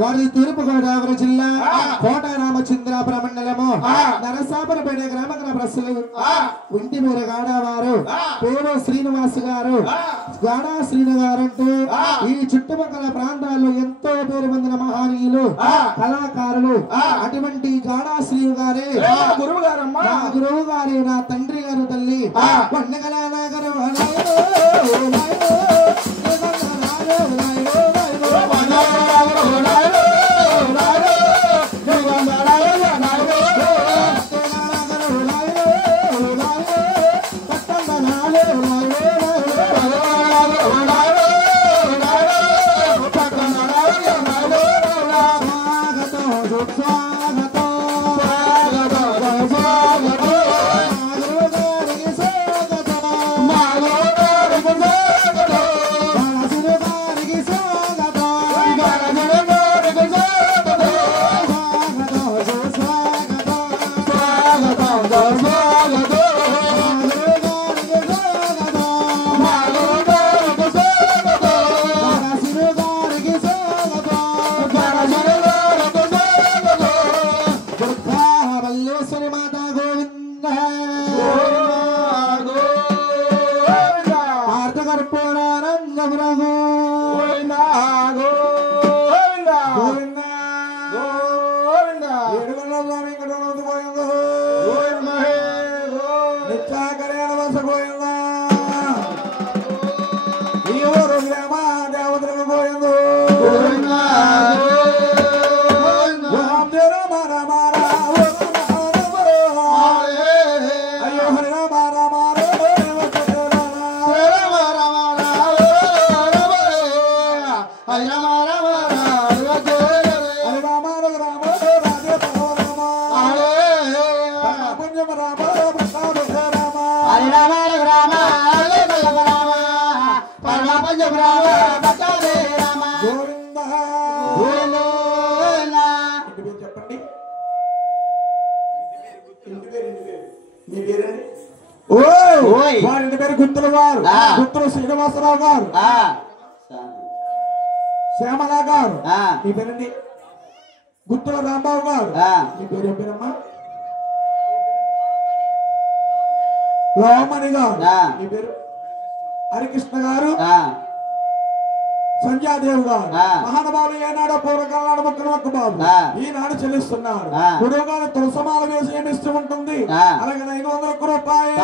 వారి తూర్పుగోదావరి జిల్లా కోట రామచంద్రాపురం మండలము నరసాపురపేట గ్రామ ప్రజలు ఇంటి మీద గాడవారు పేరు శ్రీనివాస్ గారు గాడా శ్రీను గారంటూ ఈ చుట్టుపక్కల ప్రాంతాల్లో ఎంతో పేరు పొందిన మహనీయులు కళాకారులు అటువంటి గాడా శ్రీను గారే గురువు గారమ్మా గురువు గారే నా తండ్రి గారు తల్లి పండగల నాగరు వారి పేరు గుంతుల వారు గుంతుల శ్రీనివాసరావు గారు శ్యామల గారు మీ పేరండి గుంతుల రాంబాబు గారు మీ పేరు ఏం పేరమ్మా లోమణి గారు మీ పేరు హరికృష్ణ గారు సంధ్యాదేవి గారు మహానుభావులు ఏనాడో పూర్వకాల మొక్క బాబు ఈనాడు చెల్లిస్తున్నారు గురువు గారు తులసమాల వేసి ఏమి ఇష్టం ఉంటుంది అలాగే 500 రూపాయలు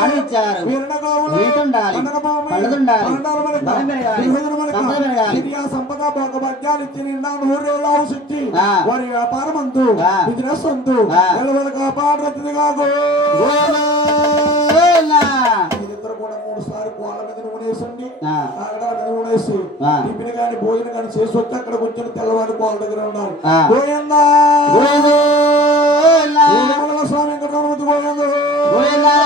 సంపద భోగభాగ్యాలు ఇచ్చి నిండా 100 ఏళ్ళు ఆవుసిచ్చి వారి వ్యాపారం అంతు బిజినెస్ అంతు కాపాడుతుంది కాదు మీరిద్దరు కూడా 3 సార్లు కోళ్ళ మీద నూనెసండి నూనెసి టిఫిన్ కానీ భోజనం కానీ చేసి వచ్చి అక్కడ కూర్చొని తెల్లవారి కోళ్ళ దగ్గర ఉన్నారు గోయందా స్వామి వెంకటరమణ గోయందు నా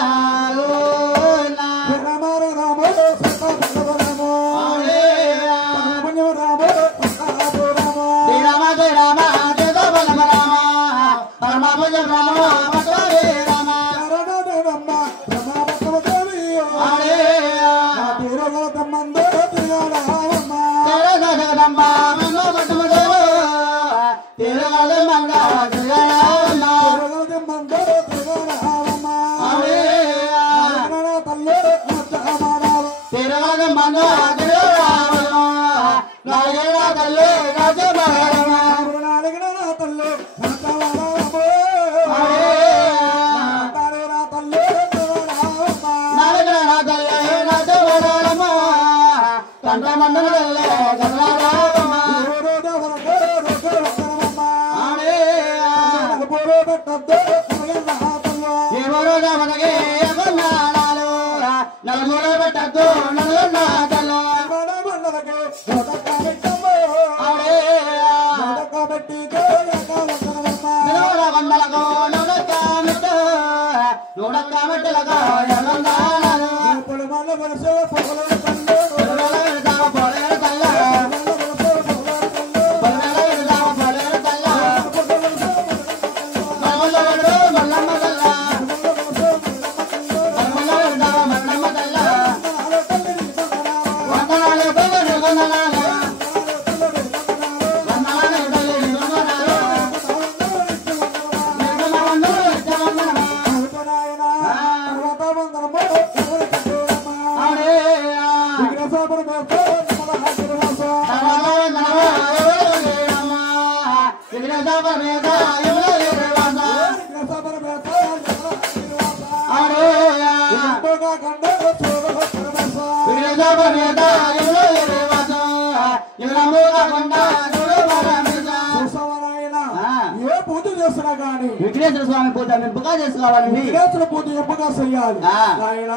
విఘ్నేశ్వర స్వామి పూజ ఎంపిక చేసుకోవాలండి. విఘ్నేశ్వర పూజ ఎంపిక చేయాలి. ఆయన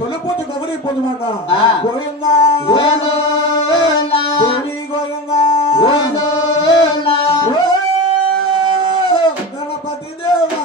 తొలి పూజ గౌరీ పూజ గోవిందా గోవిందా గోవిందా గణపతి దేవా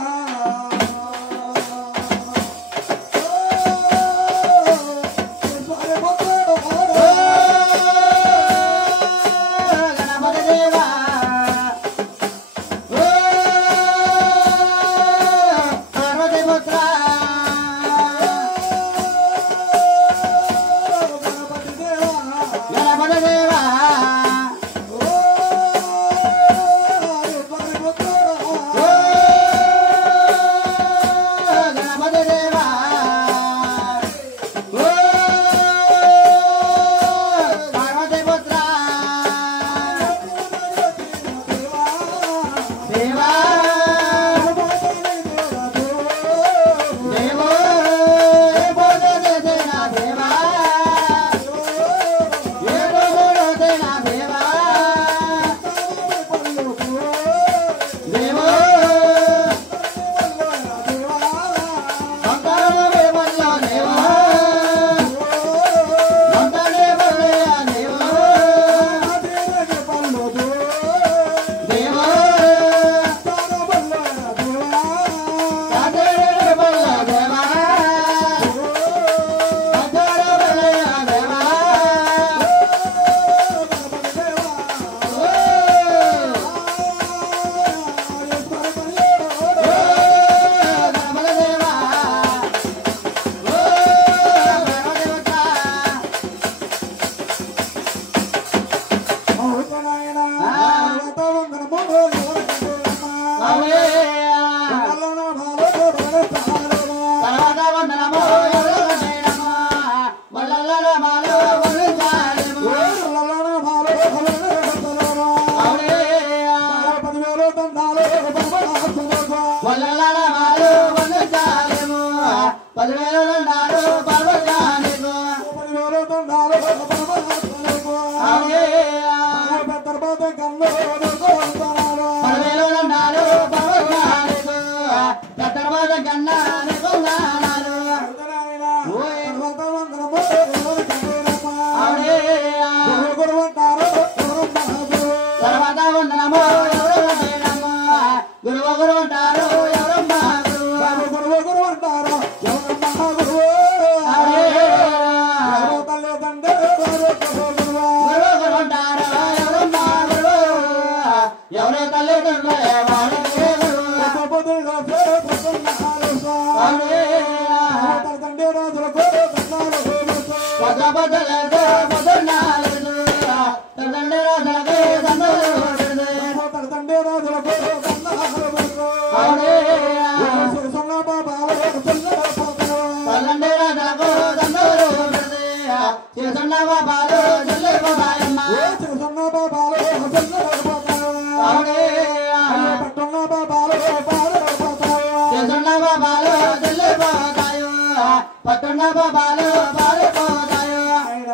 పట్టణ బాబాలు బాలు పోతాయో ఆయన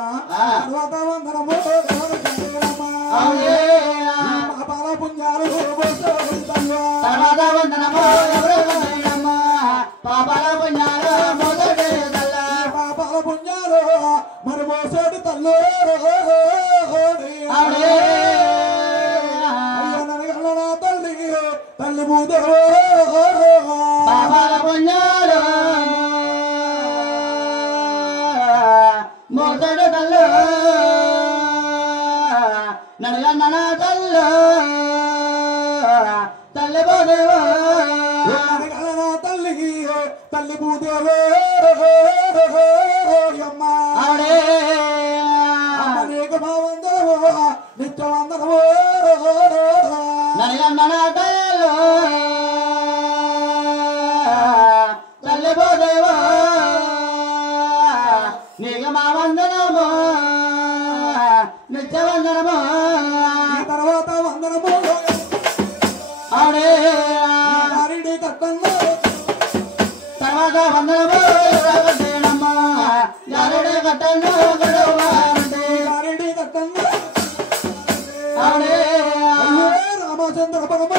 మరి మోసేటి తల్లి ననగల తల్లి తల్లి భూదేవో మోసడు తల్లు ననగన్న తల్లు తల్లి భూదేవో ననగల తల్లి తల్లి భూదేవో అమ్మా అనేక భావందరమో నిత్యవందరమో ననగన్న తల్లు తల్లి భూదేవో నీగమా వందనము నిత్య వందనము తర్వాత వందనము ఆడే కట్టంలో తర్వాత వందనము కట్టేనమ్మా జారుడే కట్టను గడవాలంటే కట్టంలో ఆడే రామచంద్ర పరమ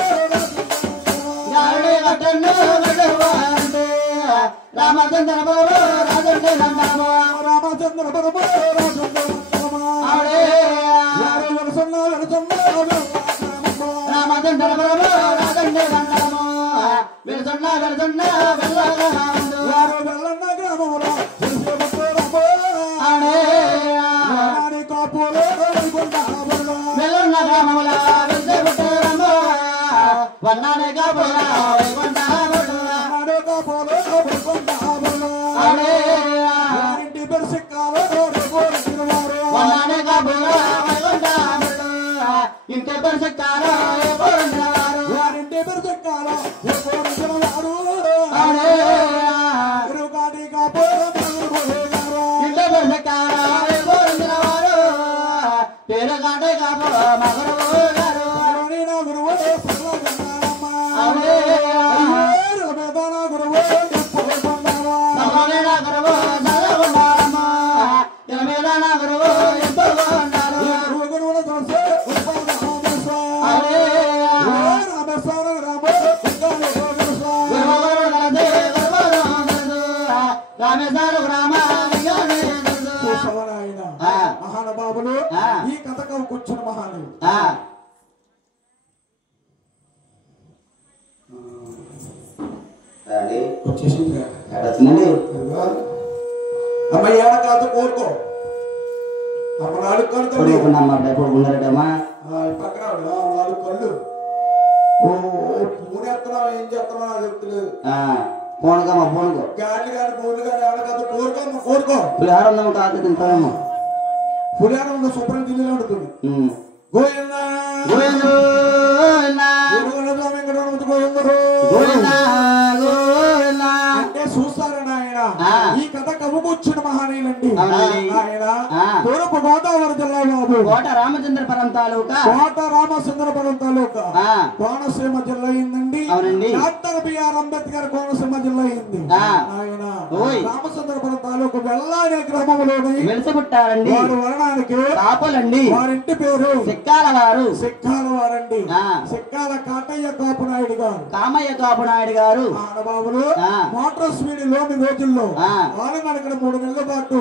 జారుడే కట్టను గడవాలంటే రామచంద్ర బాబు రాజంటే నందనము రామచంద్ర పరమ ఆడే వెలుసన్నా రామచంద్ర బాబు రాజంటే నందనము వెలుసన్నా వెళ్ళగలమందు వెళ్ళన్న గ్రామంలో ఆడే కాపులో వెలున్న గ్రామముల వెలిసే పుట్టారమ్మ వన్నానే కాపులా వైకుంఠములు ఆడే ఇంటి పెరుసిక్కాలో వన్నానే కాపులా వైకుంఠములు ఇంటి పరిసెక్కారో కోరుకున్నవారు వారింటి పెరుసిక్కాలో ఆడే ఇరుగాడి కాపులో ఇంటి పరిసెక్కారో కోరుకున్నవారు పేరు కాటే కాపు మగరు గారు గురువు ఆడే గురువు సమరేణ గురువు చదవకుండారమ్మ ఎనమేళ గురువు ఎప్పుడు ఉండారు ఆడే రామేశ్వర రామ మహానుభావులు ఈ కథకు కూర్చున్న మహానుడు వచ్చేసింది అమ్మ ఏడ కాదు కోరుకో అమ్మ నాలుగు కళ్ళు పడుకున్నారటమ్మా పక్కన నాలుగు కళ్ళు ఓ పూని ఎత్తనా ఏం చేస్తున్నా చెప్తలేదు పోనుకమ్మా పోనుకో గాలి కానీ పూలు కానీ ఏడ కాదు కోరుకో అమ్మ కోరుకో పులిహార ఉందాము కాదు తింటామేమో పులిహార ఉన్న శుభ్రం గిన్నెలో ఉంటుంది గోవిందా గోవిందా గోవిందా గోవిందా అంటే చూస్తారని ఆయన ఈ కథ కవుకూర్చిన మహానీయులండి ఆయన తూర్పు గోదావరి జిల్లా బాబు కోట రామచంద్రపురం తాలూకా కోట రామచంద్రపురం తాలూకా కోనసీమ జిల్లా అయిందండి. అవునండి. డాక్టర్ బిఆర్ అంబేద్కర్ కోనసీమ జిల్లా అయింది. ఆయన రామచంద్రపురం తాలూకు వెల్లానే గ్రామంలోని వెలిసిపుట్టారండి. వారు వరణానికి కాపులండి. వారింటి పేరు సిక్కాల వారు. సిక్కాల వారండి. సిక్కాల కాటయ్య కాపునాయుడు గారు, కామయ్య కాపునాయుడు గారు ఆడబాబులు మోటార్ స్పీడ్ లోని రోజుల్లో వాళ్ళు నడకడ 3 నెలల పాటు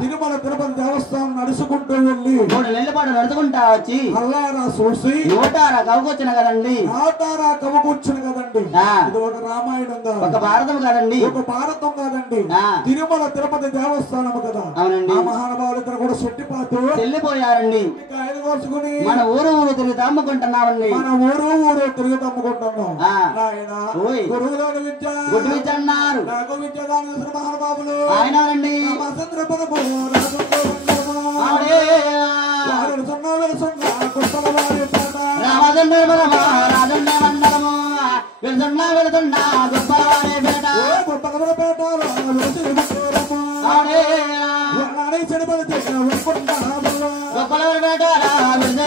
తిరుమల తిరుపతి దేవస్థానం నడుచుకుంటూ వెళ్ళి 3 నెలల పాటు నడుచుకుంటా వచ్చి అల్లారా చూసి నోటారా కవుకొచ్చిన కదండి. నోటారా కవుకొచ్చిన కదండి. ఇది ఒక రామాయణం కాదు, ఒక భారతం కదండి, ఒక భారతం కాదండి, తిరుమల తిరుపతి దేవస్థానం కదా. అవునండి. ఆ మహానుభావులు కూడా చెట్టిపాతూ వెళ్ళిపోయారండి. కాయలు కోసుకుని మన ఊరు తిరిగి తమ్ముకుంటున్నామండి. మన ఊరు తిరిగి తమ్ముకుంటున్నాం. ఆయన గురువులోని విద్య గుడ్డు విద్య అన్నారు. నాకు విద్య దాని మహానుభావులు ఆయన రండి. రామచంద్రపురము రాజన్న మండలము వెళ్తున్నా వెళుతున్నా గొప్పవారే పేట గొప్పలవారి పేట విడిసే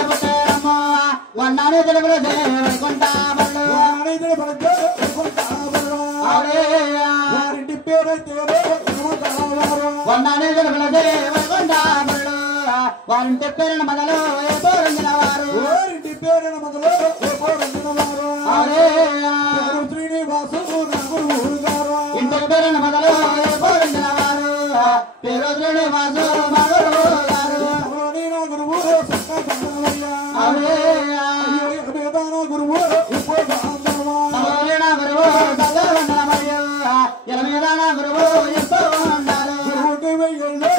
పుట్టారమ్మ వన్నానే తెలుగులో వైకుంఠాబళ్ళు వారింటి పేరైతే వన్నానే తెలుగులో వైకుంఠాబళ్ళు వారింటి పేరున మొదలు ఏ పోరంగిన వారు వారింటి పేరున మొదలు ఏ పోరంగిన వారు శ్రీనివాసు గారు ఇంటి పేరున మొదలు ఏ పోరంగిన వారు పేరు శ్రీనివాసు మా గురువు గారు గురువు అవునే గురువు నా గురువు సగవందనమయ్యో ఎలమీదాన గురువు ఎంతో ఉండాలి గురువుకే వయ్యలో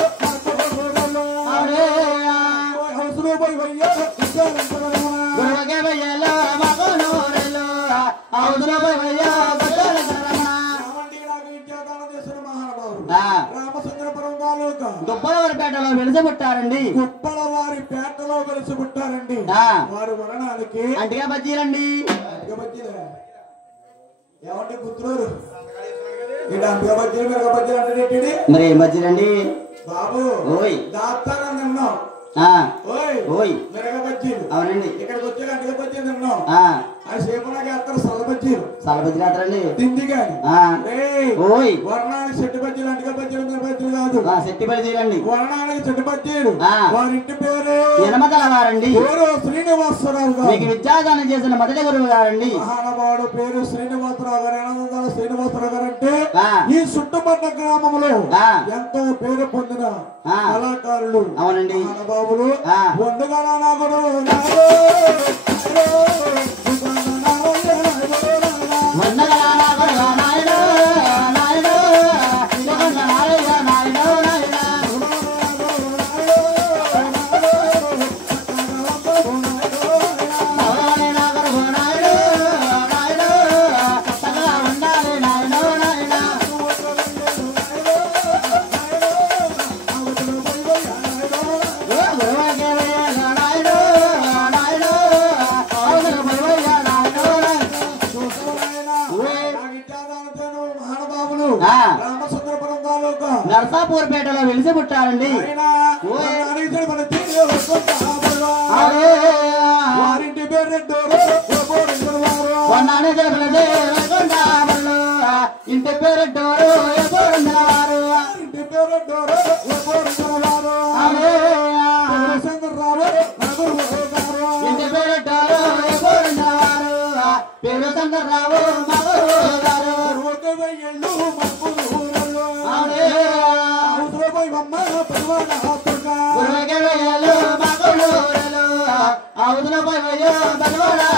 మాకు నూరెలు అవుదులో పోయి వయ్యో గొడ్డల దుబ్బలవారిపేటలో వెలిసిపుట్టారండి గుప్పలవారిపేటలో వెలిసిపుట్టారండి వారు వరణానికి అంటిగా బజ్జీలండి ఏమంటే పుత్రుడు అంటిగా బజ్జీలు మెరగ బజ్జీలు అంటే మరి ఏం బజ్జీలండి బాబు ఓయ్ దాస్తాను తిన్నాం ఓయ్ మెరగ బజ్జీలు అవునండి ఇక్కడికి వచ్చాక అంటిగా బజ్జీలు తిన్నాం ఆ సేపలాగా వేస్తారు సల్ల బజ్జీలు సల్ల బజ్జీలు వేస్తారండి తిండి కానీ ఓయ్ వర్ణానికి చెట్టు బజ్జీలు అంటిగా బజ్జీలు మెరగ బజ్జీలు కాదు సెట్టి బజ్జీలండి వర్ణానికి చెట్టు బజ్జీలు వారింటి పేరు యనమదలవారండి పేరు శ్రీనివాసరావు గారు మీకు విద్యాదానం చేసిన మొదటి గురువు గారండి మహానుభావుడు పేరు శ్రీనివాసరావు గారు ఏనందాల శ్రీనివాసరావు గారు అంటే ఈ చుట్టుపక్కల గ్రామంలో ఎంతో పేరు పొందిన కళాకారులు అవునండి మహానుభావులు ముందుగా నా గురువు నరసాపూర్పేటలో వెలిసి పుట్టారండి ఇంటి పేరు డోరు వారు ఇంటి పేరు డోరు ఇంటి పేరు డోరు వారు పేరు చంద్రరావు మా గురువు గారు గురువుకే వయ్యలు మా గురువులు అవుదులో పోయి వయ్యో బలవాడా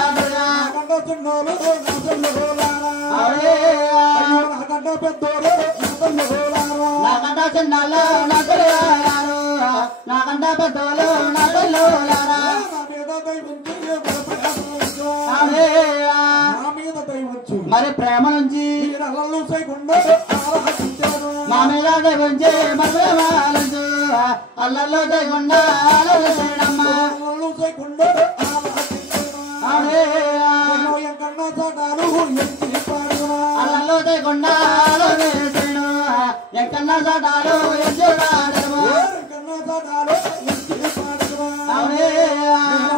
నాకంట చిన్నాళ్ళు నా గురువారు నాకంట పెద్దోళ్ళు నా తల్లులారా మరి ప్రేమ నుంచి మా మీద దైవంచే మధురమాలంచు అల్లల్లో దైకుండా ఆలోచించడమ్మా అల్లలో దైకుండా ఆలోచించను ఎక్కన్నా చోటాలు ఎంచుడాడము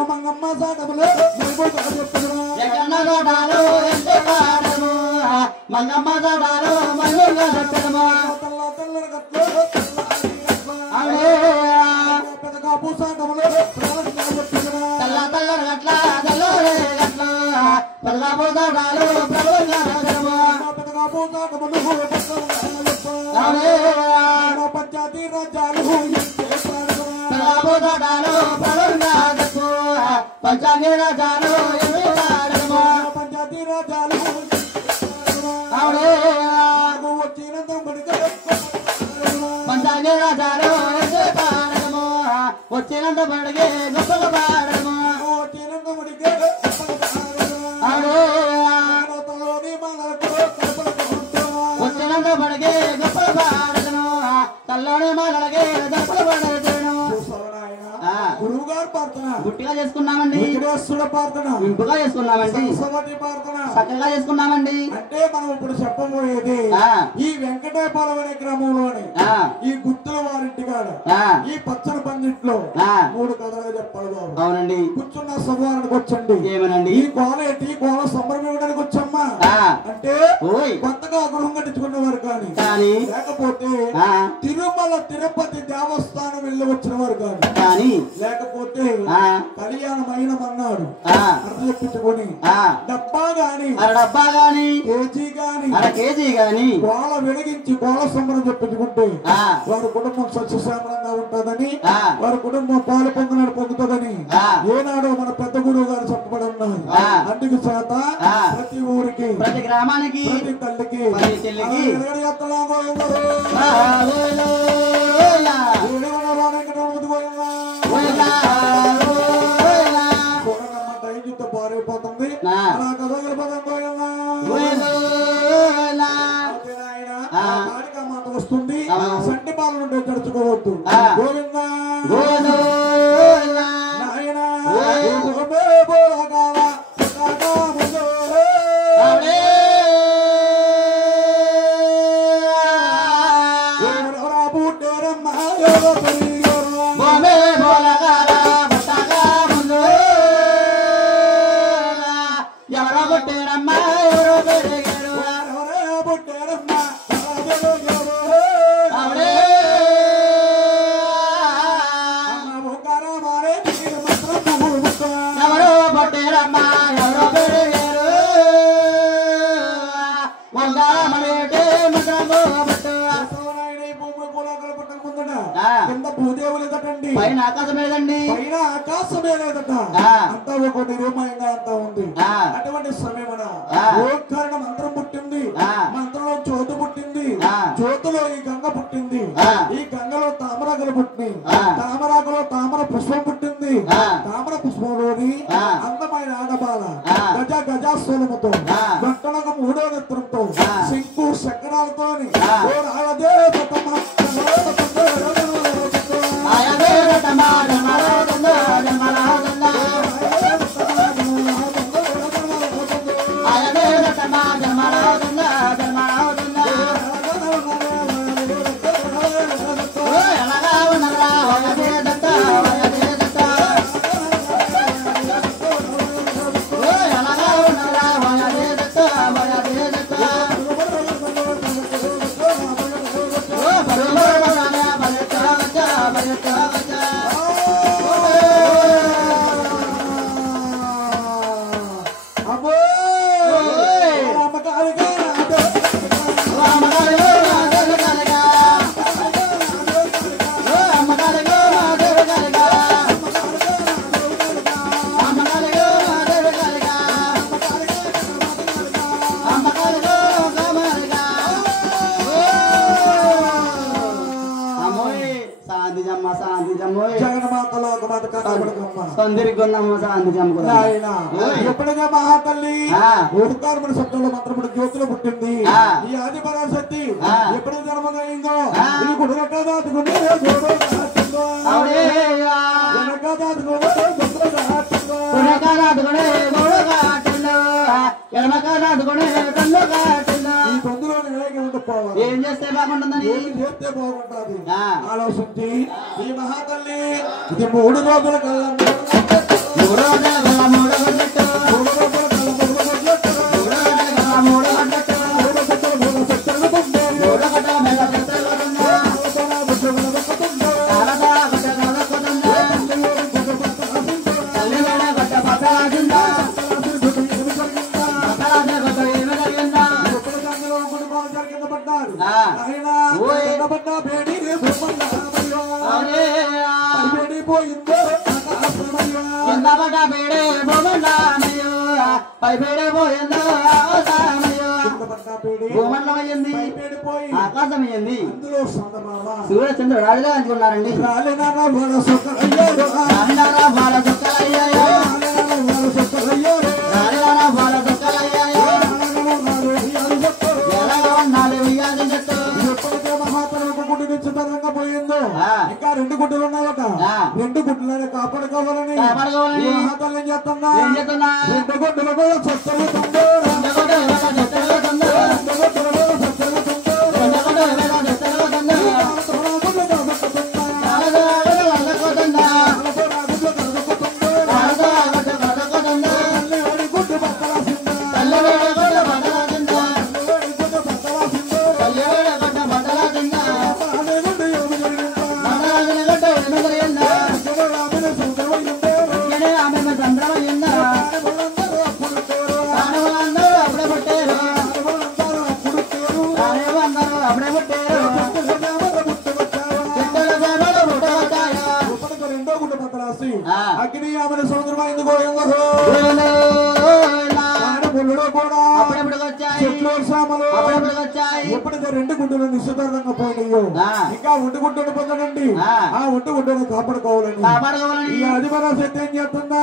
మంగమ్మ సాటములు ఎక్కన్నా చోటాలు ఎంచుడాడము మంగమ్మ చోటాలు మధురంగా చెప్పడము తెల్ల తెల్లరు గట్ల తెల్లరే గట్ల పెద్ద పూతాడాలు ప్రభుత్వంగా చెప్పడము పంచాయతీ రాజ్యాలు పెద్ద పూతాడాలు ప్రభుత్వంగా చెప్పు పంచాంగీ రాజాలు ఎదురాడము పంచాయతీ రాజ్యాలు వచ్చినంత పంచాంగీ రాజాలు ఎదురాడము వచ్చినంత పడిగే గొప్పగా పాడము వచ్చినంత పడిగే గొప్పగా పాడము తల్లోనే మాలగే గొప్పగా పాడను గురువు గారు ప్రార్థన గుట్టిగా చేసుకున్నామండి ప్రార్థన ఇంపుగా చేసుకున్నామండి చక్కగా చేసుకున్నామండి అంటే మనం ఇప్పుడు చెప్పబోయేది ఈ వెంకటాయపాలెం అనే గ్రామంలోని ఈ గుత్తుల వారింటి కాడ ఈ పచ్చని పందిట్లో 3 కథలుగా చెప్పాలి బాబు. అవునండి కూర్చున్న సంవారానికి వచ్చండి ఏమనండి ఈ కోల సంబరం ఇవ్వడానికి వచ్చమ్మా అంటే కొత్తగా గృహం కట్టించుకున్నవారు కానీ లేకపోతే తిరుమల తిరుపతి దేవస్థానం వెళ్ళి వచ్చిన వారు కానీ లేకపోతే కళ్యాణమైన అన్నాడు అర్థం చెప్పించుకొని డబ్బా గాని కేజీ గాని గోళ వెలిగించి గోళ సంబరం చెప్పించుకుంటే వారి కుటుంబం సస్యశ్యామలంగా ఉంటుందని వారి కుటుంబం పాలు పొంగినాడు పొందుతుందని ఏనాడో మన పెద్ద గురువు గారు చెప్పబడి ఉన్నారు. అందుకు చేత ప్రతి ఊరికి ప్రతి గ్రామానికి ప్రతి తల్లికి దైన్యంతో పారైపోతుంది మాట వస్తుంది. సంటి పాల నుండి తడుచుకోవద్దు. గోవిందా పైన ఆకాశమే లేదట. అంతా ఒక నిర్మయంగా అంతా ఉంది. అటువంటి సమయమున ఓంకారణ మంత్రం పుట్టింది. మంత్రంలో జ్యోతి పుట్టింది. జ్యోతిలో ఈ గంగ పుట్టింది. ఈ గంగలో తామరాకులు పుట్టింది. తామరాకులో తామర పుష్పం పుట్టింది. తామర పుష్పంలోని అందమైన ఆడబాల గజాస్వలముతో గట్టలకు మూడో నేత్రంతో శంకు చక్రాలతో ఎప్పుడైనా మహాతల్లి ఓంకారముడి శబ్దంలో మంత్రముడి జ్యోతిలో పుట్టింది. ఈ ఆది పరాశక్తి ఎప్పుడైతే జన్మదైందో ఈ గుడిదాటుకుని ఏం చేస్తే బాగుంటుందని చేస్తే బాగుంటుంది ఆలోచించి ఈ మహాతల్లి ఇది 3 రోజుల కల్లా ఆకాశమయ్యింది. సూర్య చంద్రుడు రాజుగా అంటున్నారండి. పోయిందో ఇంకా 2 గుడ్డలు ఉన్నాయట. 2 గుడ్డలని కాపాడుకోవాలని మహాతల్లి ఏం చేస్తున్నా 2 గుడ్డలు కూడా సత్తరుగుతుందో తల్లి అగ్ని ఆమె సముద్రం ఎందుకో ఎప్పుడైతే రెండు గుడ్డలు నిశ్చితంగా పోయినాయో ఇంకా ఒంటి గుడ్డను పొందడండి ఆ ఒంటి గుడ్డను కాపాడుకోవాలని ఈ అధిపరా శక్తి ఏం చేస్తుందా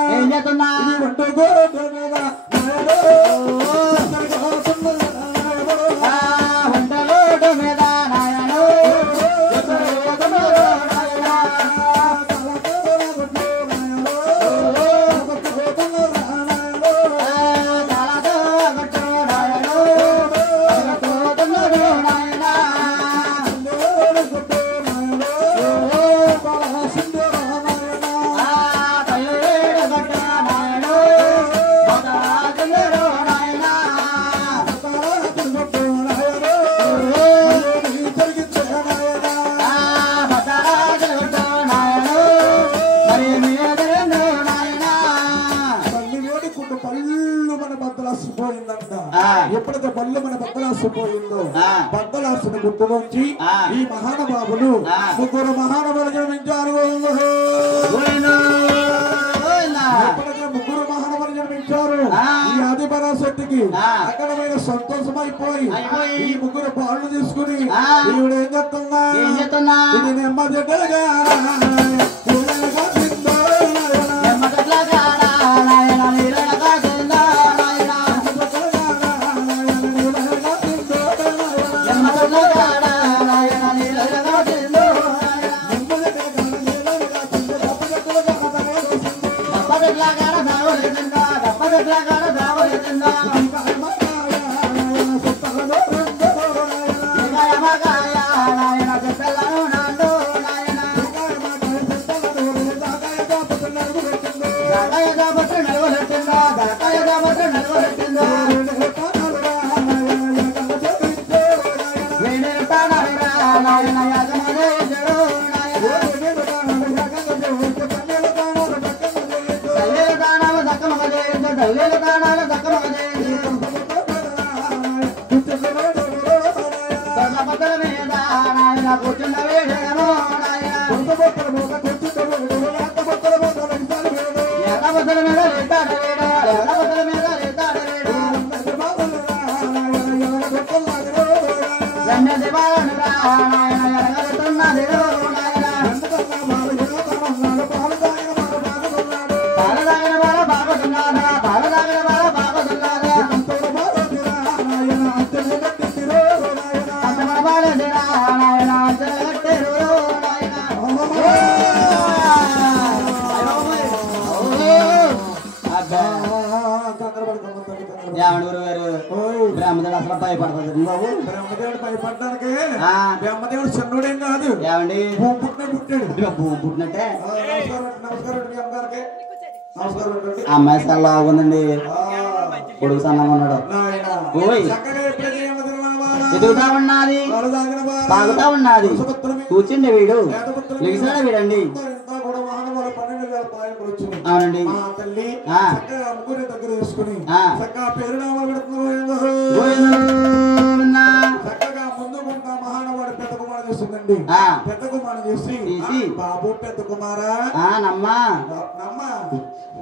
ఒంటి గుడ్డ మీద ఎప్పుడైతే పళ్ళు మన బద్దలాసిపోయిందో బద్దలాసిన గుర్తు నుంచి ఈ మహానుభావులు ముగ్గురు మహానుభావులు జన్మించారు. ఎప్పుడైతే ముగ్గురు మహానుభావులు జన్మించారు ఈ ఆదిపరాశక్తికి అక్కడమైన సంతోషమైపోయి ఈ ముగ్గురు పాళ్ళు తీసుకుని ఈవిడ ఏం చెప్తుందా ఇది నెమ్మదిగా భయపడడానికి బ్రహ్మదేవుడు చిన్నోడేం కాదు పుట్టినట్టే అమ్మాయి సల్లా ఉందండి కొడుకు సన్నంగా ఉన్నాడు ఎదుగుతా ఉన్నది తాగుతా ఉన్నది కూర్చుండి వీడు లెగిసాడా వీడండి అవునండి పెద్ద కుమారు చేసి బాబు పెద్ద కుమారా నమ్మా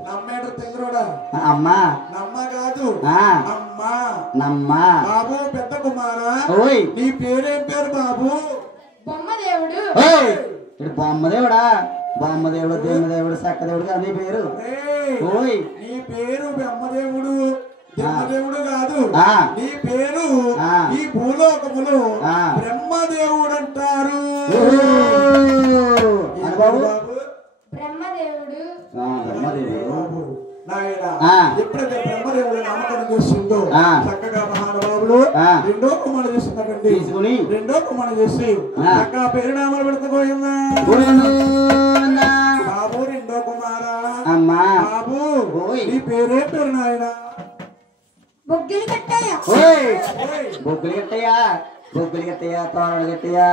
నమ్మేడు తెంగురోడా అమ్మా నమ్మ కాదు అమ్మా నమ్మా బాబు పెద్ద కుమారా నీ పేరేం పేరు బాబు బొమ్మదేవుడు బొమ్మదేవుడా బొమ్మదేవుడు దేమ్మదేవుడు సక్కదేవుడు అదే పేరు ఓయ్ నీ పేరు బ్రహ్మదేవుడు బ్రహ్మదేవుడు కాదు నీ పేరు ఈ భూలోకములో బ్రహ్మదేవుడు అంటారు. బ్రహ్మదేవుడు ఎప్పుడైతే బ్రహ్మదేవుడు నామకరణం చేస్తుందో చక్కగా మహానుభావులు రెండో కుమారు చేస్తున్నారండి. రెండో కుమారు చేసి చక్కగా పేరునామాలు పెడుతుపోయిందా బాబు రెండో కుమారా బాబు నీ పేరే పేరు నాయన బొగ్గిలి కట్టయ్య బొగ్గులు కట్టయ్యా బొగ్గులు కట్టయ్యా తోరలు కట్టయ్యా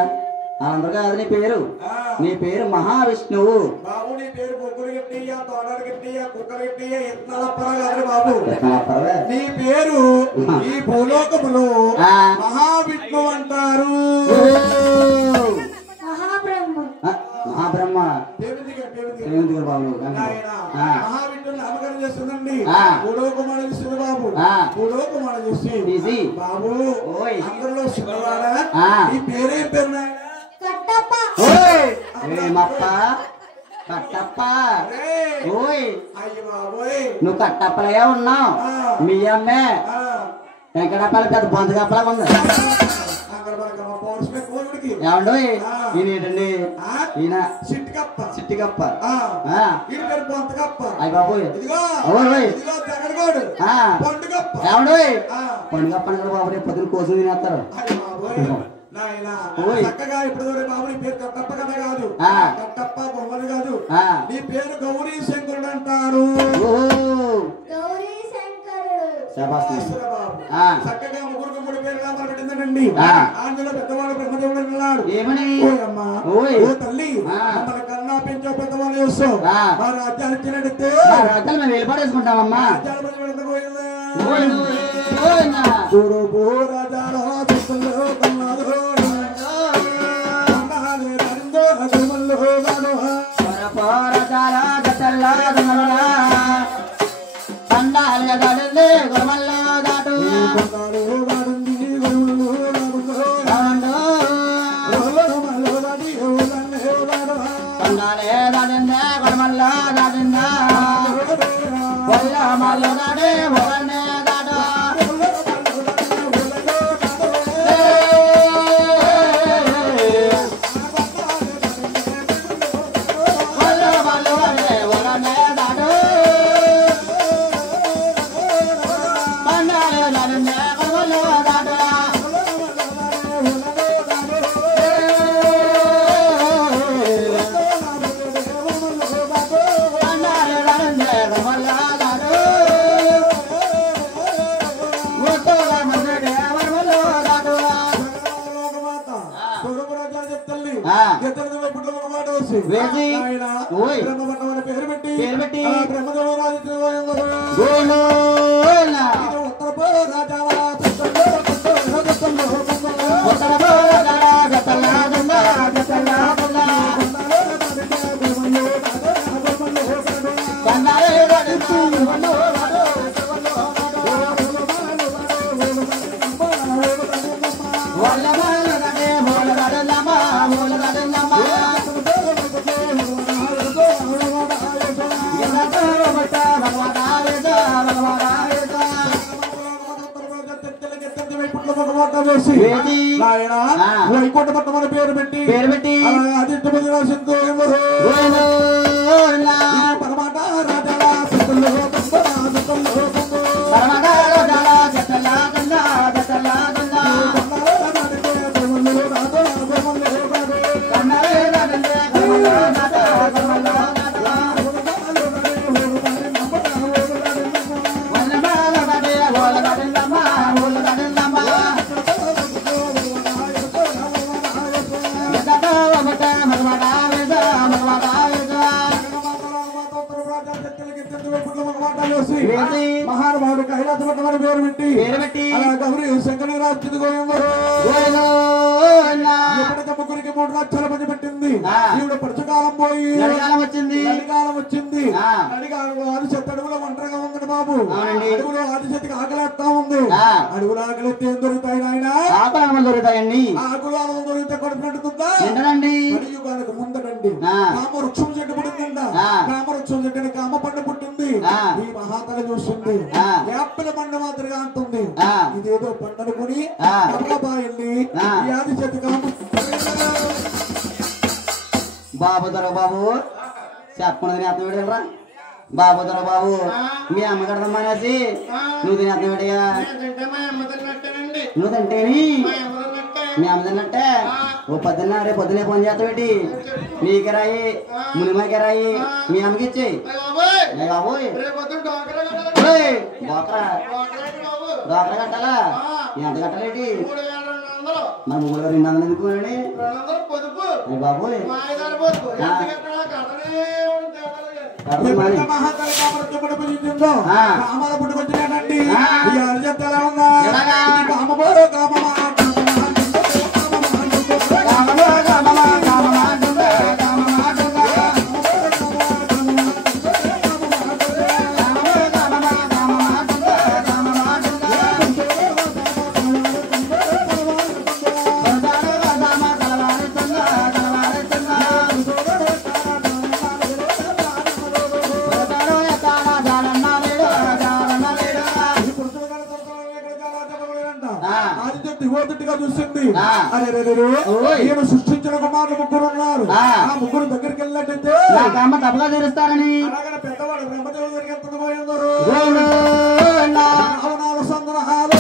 అందరూ కాదు నీ పేరు మహావిష్ణువు. బాబు నీ పేరు ముగ్గురు గిట్టియ్యా, తోడలు గిట్టియ్యా, కుక్కలు గిట్టియ్యా, ఎత్నాలప్పరా కాదు బాబు. నీ పేరు ఈ భూలోకములో మహావిష్ణువు అంటారు. మహాబ్రహ్మ బాబు మహావిష్ణువు నామకరణం చేస్తుందండి. భూలోకమాన చేస్తుంది బాబు. భూలోకమాన చేసి బాబు అందరిలో చిన్నవాడా నీ పేరేం పేరు నాయన? కట్టప్ప. నువ్వు కట్టప్పలగా ఉన్నావు. మీ అమ్మే వెంకటప్పల పెద్ద బొంతకప్పలాగా ఉంది. ఏమండో ఈయనేటండి? ఈయన సిట్టికప్ప. అయ్య బాబోయ్ ఏమండో పండుగప్ప బాబు రేపు పొద్దున కోసం తినేస్తారు. చక్కగా ఇప్పుడు బాబు నీ పేరు కట్టప్ప కదా కాదు, కట్టప్ప బొమ్మలు కాదు, నీ పేరు గౌరీ శంకరుడు అంటారు. చక్కగా ముగ్గురు మూడు పేరు పెట్టిందండి. అందులో పెద్దవాడు బ్రహ్మదేవుడు అన్నాడు. ఏమని? ఓ తల్లి మన కన్నా పెంచో పెద్దవాళ్ళు చేస్తావు. మా రాజ్యాలు ఇచ్చినట్టే రాజ్యాలు మేము వెళ్ళిపడేసుకుంటామమ్మా. వైకుంఠ పట్టమని పేరు పెట్టి అది పరమాట మహానుభావుడు కైలాస పట్టమని పేరు పెట్టి గౌరీ శంకర రాజు ముగ్గురికి 3 లక్షల మంది పెట్టింది. ఈవిడ పరుచకాలం పోయి నడికాలం వచ్చింది. నడికాలంలో ఆదిశక్తి అడుగులో ఒంటరిగా ఉంది బాబు. అడుగులో ఆదిశక్తికి ఆకలేస్తా ఉంది. అడుగులో ఆకలిస్తే ఏం దొరుకుతాయి నాయన? దొరుకుతాయండి. ఆకులు ఆలం దొరికితే కొడుకున్నట్టుందా? కలియుగానికి ముందటండి కామ వృక్షం చెట్టు పుట్టిందంట. కామ వృక్షం చెట్టుని కామ పండు పుట్టింది. ఈ మహాతల చూస్తుంది. యాపిల పండు మాదిరిగా అంటుంది. ఇదేదో పండుకొని వెళ్ళి ఈ ఆదిశక్తి కామ బాబు దొర బాబు చెప్పకుండా తినేత్తం విడరా బాబు దొర బాబు మీ అమ్మ కడదమ్మనేసి నువ్వు తినేత్తం విడిగా నువ్వు తింటేని మీ అమ్మ తిన్నట్టే ఓ పొద్దున్న రేపు పొద్దునే ఫోన్ చేస్తావు ఏంటి? నీకు రాయి మునిమాకి రాయి మీ అమ్మకి ఇచ్చేయి బాబోయ్. డోకరా కట్టాలా? ఎంత కట్టాలేంటి? మన ముగ్గురు 200 ఎందుకున్నారని బాబోయ్ మహాతల్లి కామరత్తుడు పూజించిందో కామల పుట్టుకొచ్చినాడండి ఈ అర్జెంట్ ఎలా ఉందా కామబోరో కామమా చూసింది ఈయన సృష్టించిన కుమారులు ముగ్గురు ఉన్నారు ఆ ముగ్గురు దగ్గరికి వెళ్ళినట్టయితే అమ్మ తప్పగా తీరుస్తారని అలాగే పెద్దవాడు బ్రహ్మదేవుడి దగ్గరికి ఎంత పోయిందరు రావణాలు సంగ్రహాలు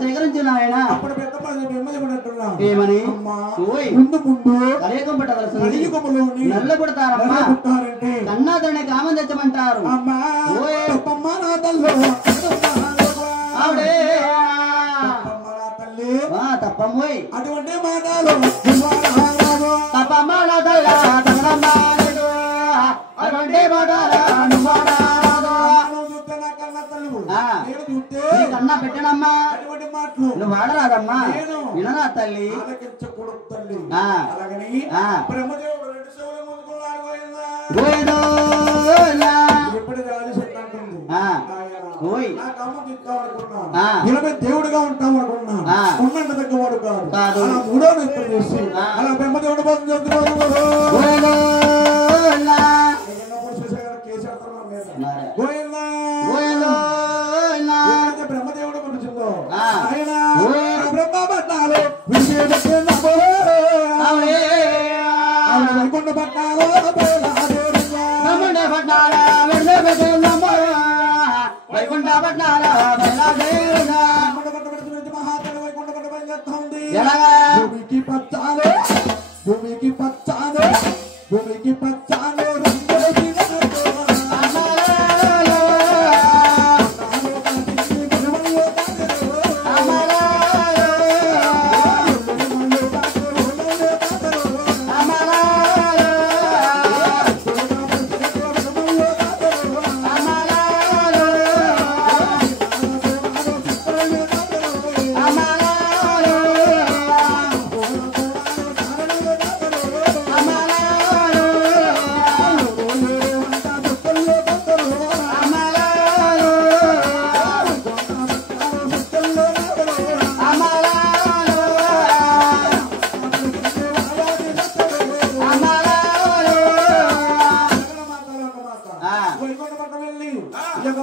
సేకరించిన ఆయన ఏమని నల్ల పుడతారమ్మా కన్నాతోనే కామం తెచ్చమంటారు తప్పమ్మోయ్ అటువంటి మాటలు తప్పమ్మ అటువంటి కన్నా పెట్టనమ్మా నువ్వు వాడరాదమ్మా వినరా తల్లి దేవుడుగా ఉంటాం అనుకున్నా ఉన్నంత దగ్గర కాదు మూడో నిద్ర చేసి అలా బ్రహ్మదేవుడు బ్రహ్మదేవుడు పడుచుందో ఆయన బ్రహ్మ పట్టాలు వైకుంఠ పట్టాలు వైకుంఠ పట్టాల మహాతడు వైకుంఠ పట్ట బయలుదేరుతా ఉంది ఎలాగా భూమికి పచ్చాను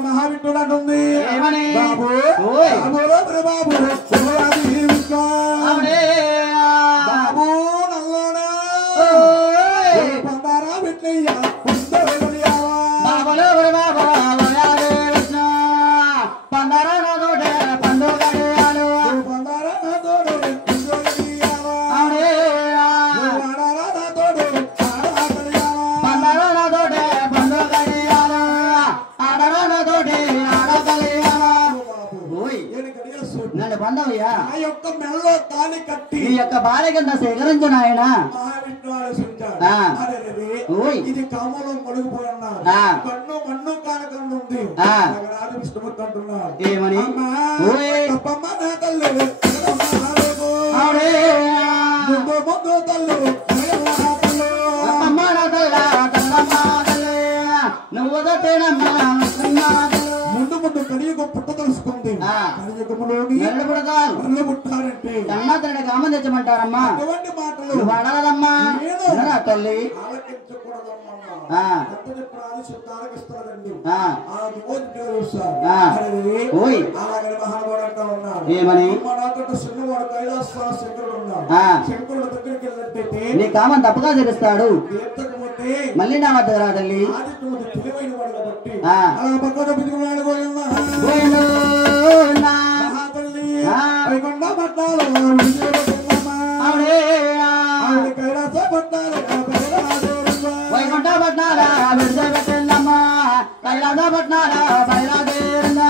మహావిష్ణుడు బాబు బాబు నల్లోడా పందారా విట్లయ్యా పొందవయ్యా నా యొక్క మెల్లో తాళి కట్టి ఈ యొక్క భార్య కింద సేకరించు నాయన మహావిష్ణువు ఆలోచించాడు. ఇది కామలో మునిగిపోయి ఉన్నారు. కన్ను మన్ను కానకన్ను ఉంది. నాగరాజు విష్ణుమూర్తి అంటున్నారు ఏమని తప్పమ్మ నా తల్లి ముందు ముందు తల్లి నువ్వు ముందు ముందు కలియుగ పుట్ట తెలుసుకుంది. కలియుగంలోని పుట్టారంటే కామం తెచ్చమంటారమ్మా అటువంటి మాటలు నువ్వు అడగదమ్మా తల్లి ఏమని నీ కామం తప్పగా తెలుస్తాడు మళ్ళీ నా వద్ద రా తల్లి వైకుంఠ పట్నాల విడిచిపెట్టిందమ్మా కైలాస పట్నాల బయలుదేరిందా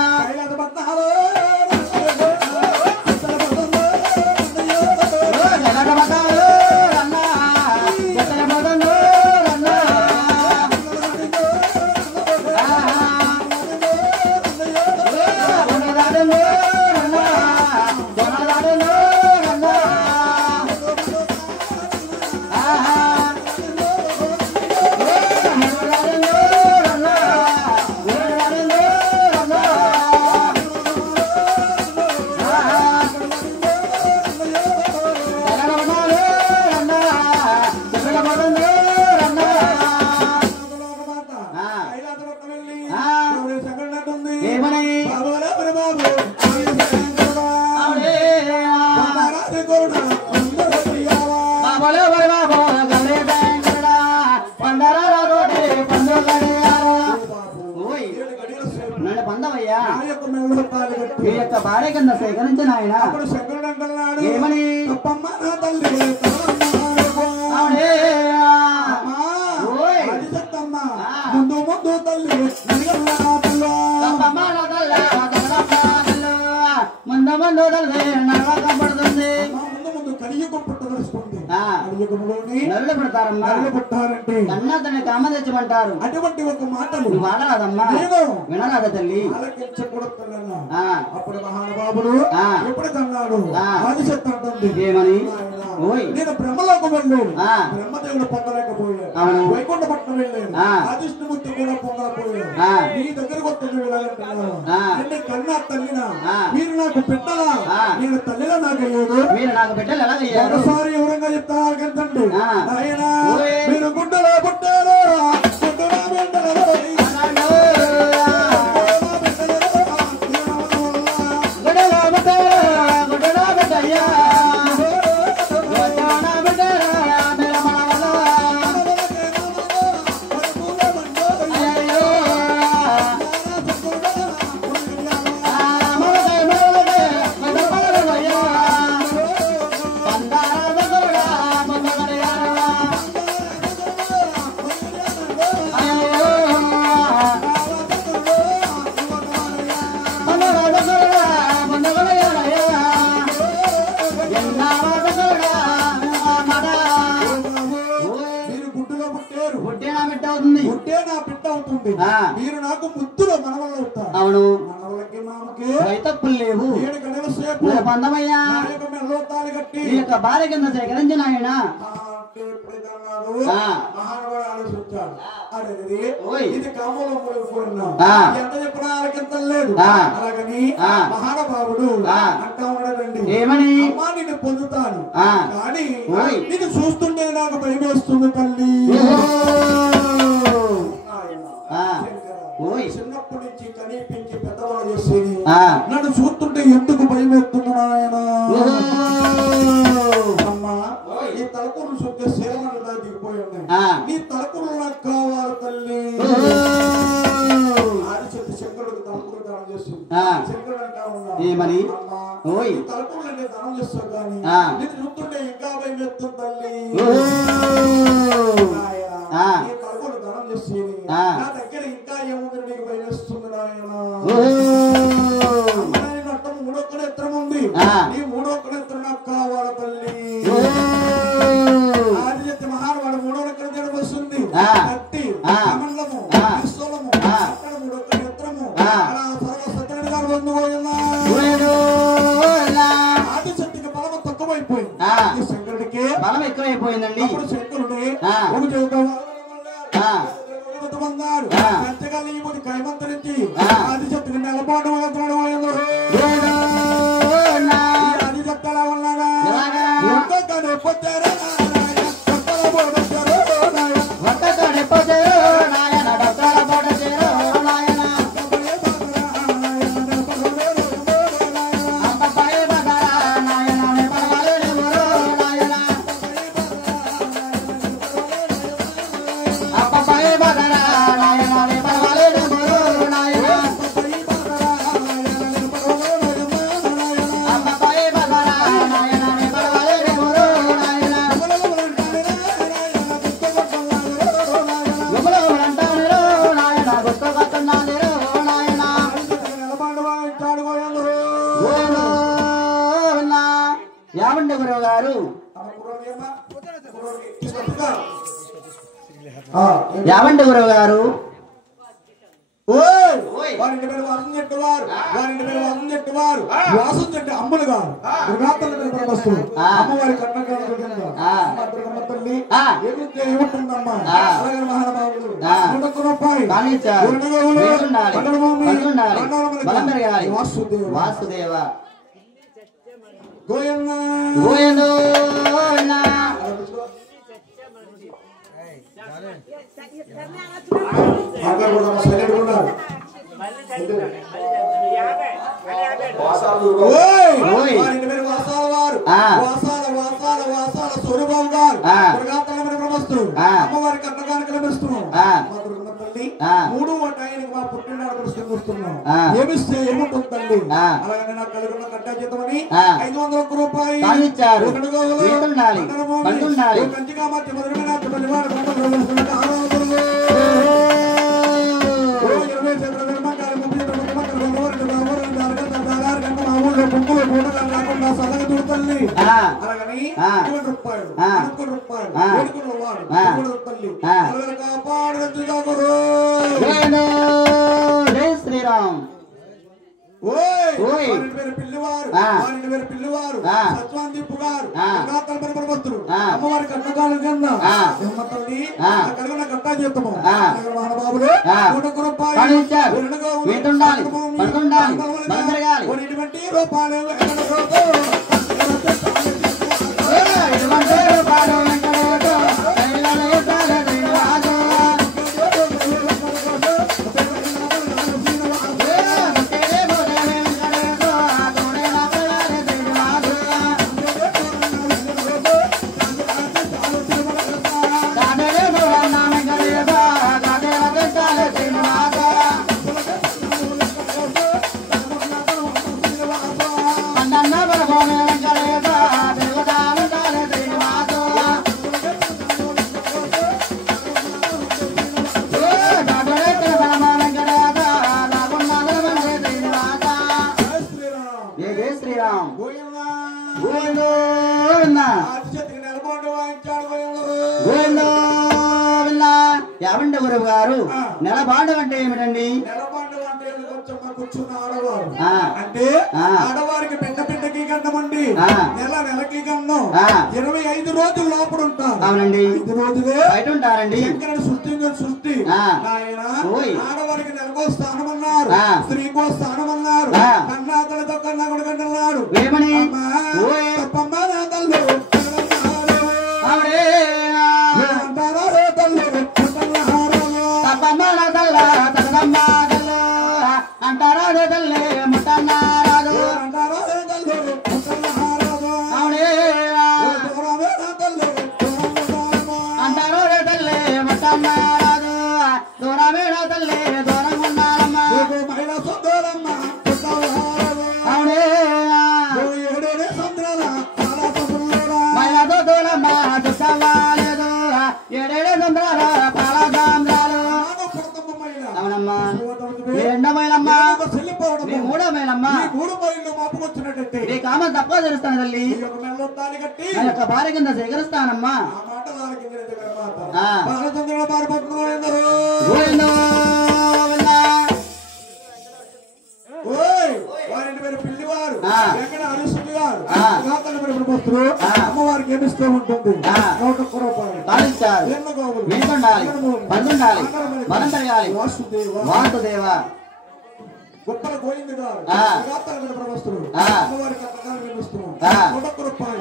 భార్య కింద సేకరించిన ఆయన ఏమని ముందు ముందు తల్లి ముందు ముందు తల్లి నడవకపడుతుంది ముందు ముందు కలియుగం పుట్టదలుచుకుంది. నల్లు పెడతారమ్మా పుట్టారంటే అన్నతని కామ తెచ్చమంటారు అటువంటి ఒక మాటలు నువ్వు వాడరాదమ్మా వినరాదా తల్లి అప్పుడు మహానుభావుడు ఎప్పుడన్నాడు ఆదిశక్తి అంటుంది ఏమని నేను బ్రహ్మలోకం వెళ్ళాను బ్రహ్మదేవుడు పొందలేకపోయాడు వైకుంఠపట్నం వెళ్ళాను ఆదిష్ణుమూర్తి కూడా పొందలేకపోయాడు నీ దగ్గరకు వస్తుంది వెళ్ళాలంటున్నాను కన్నా తల్లినా మీరు నాకు పెట్టలా నేను తల్లిలా నాకు అయ్యాడు మీరు నాకు పెట్టాలి ఎలాగయ్యారు ఒకసారి వివరంగా చెప్తా ఆగండి ఆయన మీరు గుడ్డలో పుట్టారు గుడ్డలో పెట్టారు మీరు నాకు ముద్దులో మనవల్లో ఉంటారు. అవును మనవలకి మామకి తప్పులు లేవు. 7 గంటల సేపు పందమయ్యా మెల్లోతాలు కట్టి ఈ యొక్క భార్య కింద సేకరించిన ఆయన మహానుభావుడు ఆలోచించాడు. ఇది కామలో మునిగిపోయినా ఎంత చెప్పినా ఆలకింత లేదు. అలాగని మహానుభావుడు అంటా ఉన్నాడండి ఏమని అమ్మా నిన్ను పొందుతాను కానీ నిన్ను చూస్తుంటే నాకు భయం వేస్తుంది తల్లి. చిన్నప్పటి నుంచి కనిపించి పెద్దవాళ్ళు చేసేది నన్ను చూస్తుంటే ఎందుకు భయం వేస్తుంది ఆయన. అమ్మా ఈ తలకూరు చూస్తే శీలమని దిగిపోయి ఉన్నాయి. నీ తలకూరు నాకు కావాలి తల్లి. ఆదిశక్తి శంకరుడికి తలకూరు దానం చేస్తుంది. శంకరుడు అంటా ఉన్నాడు ఏమని తలకూరు నేను దానం చేస్తాను కానీ నేను చూస్తుంటే ఇంకా భయం వేస్తుంది తల్లి. తలకూరు దానం చేసేది నా దగ్గర ఇంకా ఏముంది నీకు భయం వేస్తుంది నాయన. అట్టం మూడొక్కడే ఎత్తరం ఉంది. ఆదిశక్తికి బలం తక్కువైపోయింది. శంకరుడికి బలం ఎక్కువైపోయిందండి. కైమంతరించి ఆదిశక్తికి నిలబడి ఆదిశక్తి ఎలా ఉన్నాడా యావండి గురువు గారు యావండి గురువు గారు వారింటి పేరు వాసం చెట్టువారు వారింటి పేరు వాసం చెట్టువారు వాసం చెట్టు అమ్ములు గారు అమ్మవారి కన్నకల్లి ఏముంటుందమ్మా మహానుభావులు వాసుదేవ గోయన్న అమ్మవారి కన్నకానికి లభిస్తున్నాం. మూడు ఆయనకి మా పుట్టినాడు చూస్తున్నాం. ఏమిస్తే ఏముంటుంది తల్లి అలాగే నాకు కలిగిన కట్టా చేతమని 500 రూపాయలు కంచిగా మధ్య మొదలైన శ్రీరామ్ పిల్లివారు సత్వాందీపు గారు అమ్మవారి కట్టకాల కింద తల్లి కలిగిన కట్టా చేస్తాము మహానుభావులు 100 రూపాయలు యావండి గురువు గారు నెలబాండం అంటే ఏమిటండి? కూర్చున్న ఆడవారు అంటే ఆడవారికి పెద్దకి గండమండి నెలకి గండం 25 రోజులు లోపల ఉంటారు. అవునండి 5 రోజులే బయట ఉంటారండి. సృష్టి ఆయన ఆడవారికి నెలకో స్థానం అన్నారు, స్త్రీకో స్థానం అన్నారు. కన్నాతలతో కన్నా కూడా కంటున్నాడు ఏమని తప్పమ్మ నా తల్లు అంటారా తల్లే ముట్టన్నారాదు అంటారో తల్లే ముట్టన్నారాదు దూరమేడ తల్లే దూరం ఉన్నారమ్మా అవునే మైలతో దూరమ్మా చుట్టవాలేదు ఏడేడే సంద్రాల పాల సాంద్రాలు అవునమ్మా రెండమైనమ్మా మూడో మైలమ్మా నీ కామం తక్కువ తెలుస్తాను తల్లి నా యొక్క భార్య కింద సేకరిస్తానమ్మా. అమ్మవారికి ఏమిస్తూ ఉంటుంది 1 రూపాయలు వాసుదేవ గొప్పల గోవింద గారు ప్రభస్తులు అమ్మవారికి అత్తగారు నిర్మిస్తున్నాం 1 రూపాయలు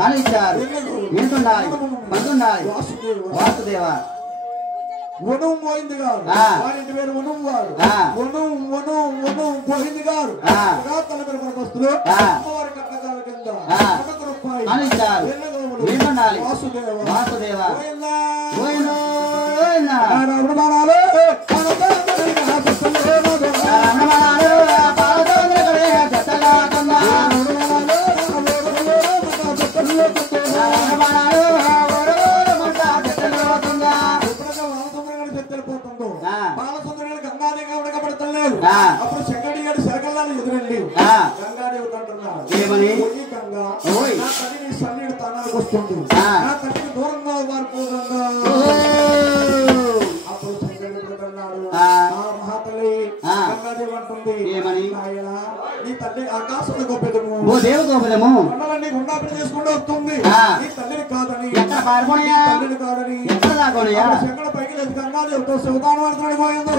వాసుదేవ వనం గోవింద గారు వారి ఇంటి పేరు వనం వారు వనం గోవింద గారు ప్రభస్తులు అమ్మవారికి అత్తగారు కింద 1 రూపాయలు వాసుదేవ అప్పుడు శంకరయ్య శరకల్లాలు ఎదురండి గంగాదేవి అంటున్నారు ఏమని నా తల్లి సన్నిధి తానానికి వస్తుంది నా తల్లికి దూరంగా వారిపోతుందా అప్పుడు శంకరుడు అన్నాడు మహాతల్లి గంగాదేవి అంటుంది ఏమని నీ తల్లి ఆకాశంలో గొప్పదము కొండలన్నీ గుండాపి చేసుకుంటూ వస్తుంది నీ తల్లిని కాదని తల్లిని కాదని శంకర పైకి లేదు గంగాదేవితో శివతాను వాడుతున్నాడు పోయిందో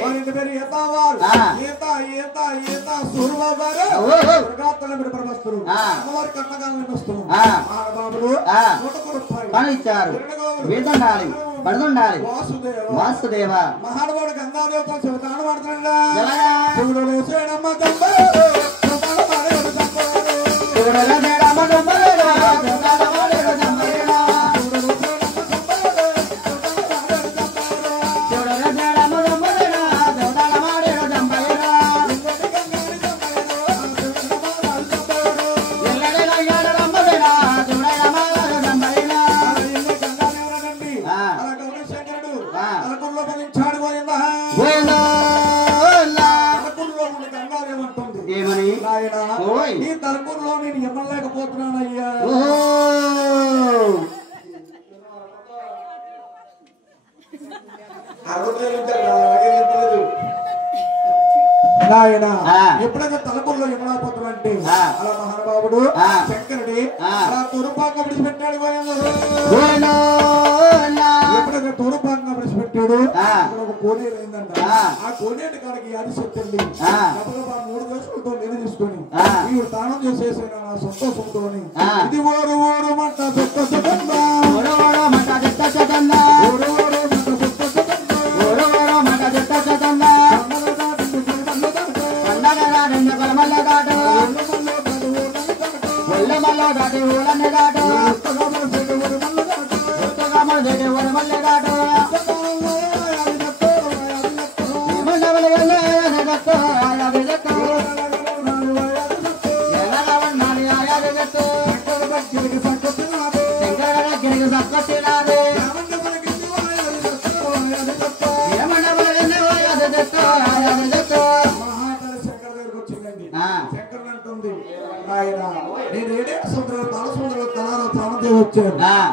వారి పేరు ఈతావారు ఈత సూర్యబాబు గారు దుర్గాతల్లి ప్రభస్తులు అమ్మవారి కర్ణగాలను నిర్మిస్తున్నాం మహాబాబులు 1 రూపాయలు వాసుదేవ మహానుభావుడు గంగాదేవితో శివతాను వాడుతున్నాడా ఈ తలపూరులో నేను ఇవ్వలేకపోతున్నానయ్యా నాయన ఎప్పుడైతే తలపూరులో ఇవ్వలేకపోతున్నానంటే అలా మహానుభావుడు శంకరుడి అలా తూరుపాక విడిచిపెట్టాడు ఎప్పుడైతే తూరుపాక విడిచిపెట్టాడు ఒక కోనేరు అయిందంట ఆ కోనేటి కాడికి అది చెప్పింది 3 దశలతో నీరు తీసుకొని మీరు తానం చేసేసిన నా సంతోషంతో ఇది ఊరు మంట